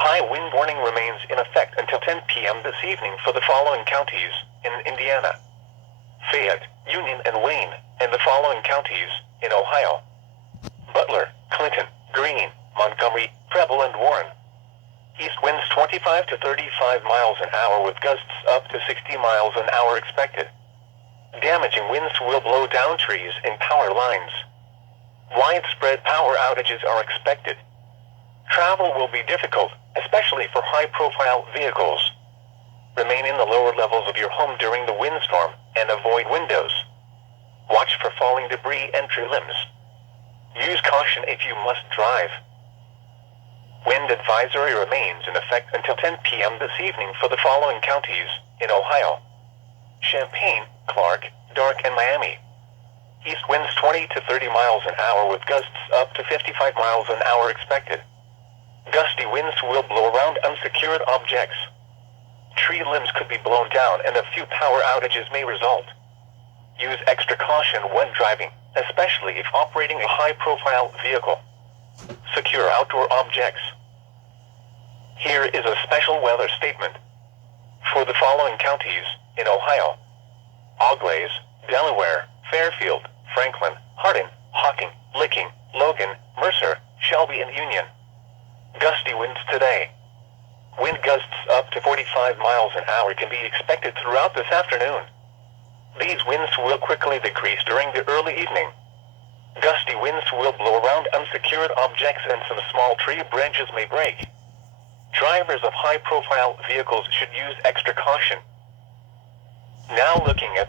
High wind warning remains in effect until 10 p.m. this evening for the following counties in Indiana: Fayette, Union, and Wayne, and the following counties in Ohio: Butler, Clinton, Greene, Montgomery, Preble, and Warren. East winds 25 to 35 miles an hour with gusts up to 60 miles an hour expected. Damaging winds will blow down trees and power lines. Widespread power outages are expected. Travel will be difficult, especially for high-profile vehicles. Remain in the lower levels of your home during the windstorm and avoid windows. Watch for falling debris and tree limbs. Use caution if you must drive. Wind advisory remains in effect until 10 p.m. this evening for the following counties in Ohio: Champaign, Clark, Darke, and Miami. East winds 20 to 30 miles an hour with gusts up to 55 miles an hour expected. Gusty winds will blow around unsecured objects. Tree limbs could be blown down and a few power outages may result. Use extra caution when driving, especially if operating a high-profile vehicle. Secure outdoor objects. Here is a special weather statement. For the following counties in Ohio: Auglaize, Delaware, Fairfield, Franklin, Hardin, Hocking, Licking, Logan, Mercer, Shelby, and Union. Gusty winds today. Wind gusts up to 45 miles an hour can be expected throughout this afternoon. These winds will quickly decrease during the early evening. Gusty winds will blow around unsecured objects and some small tree branches may break. Drivers of high-profile vehicles should use extra caution. Now looking at the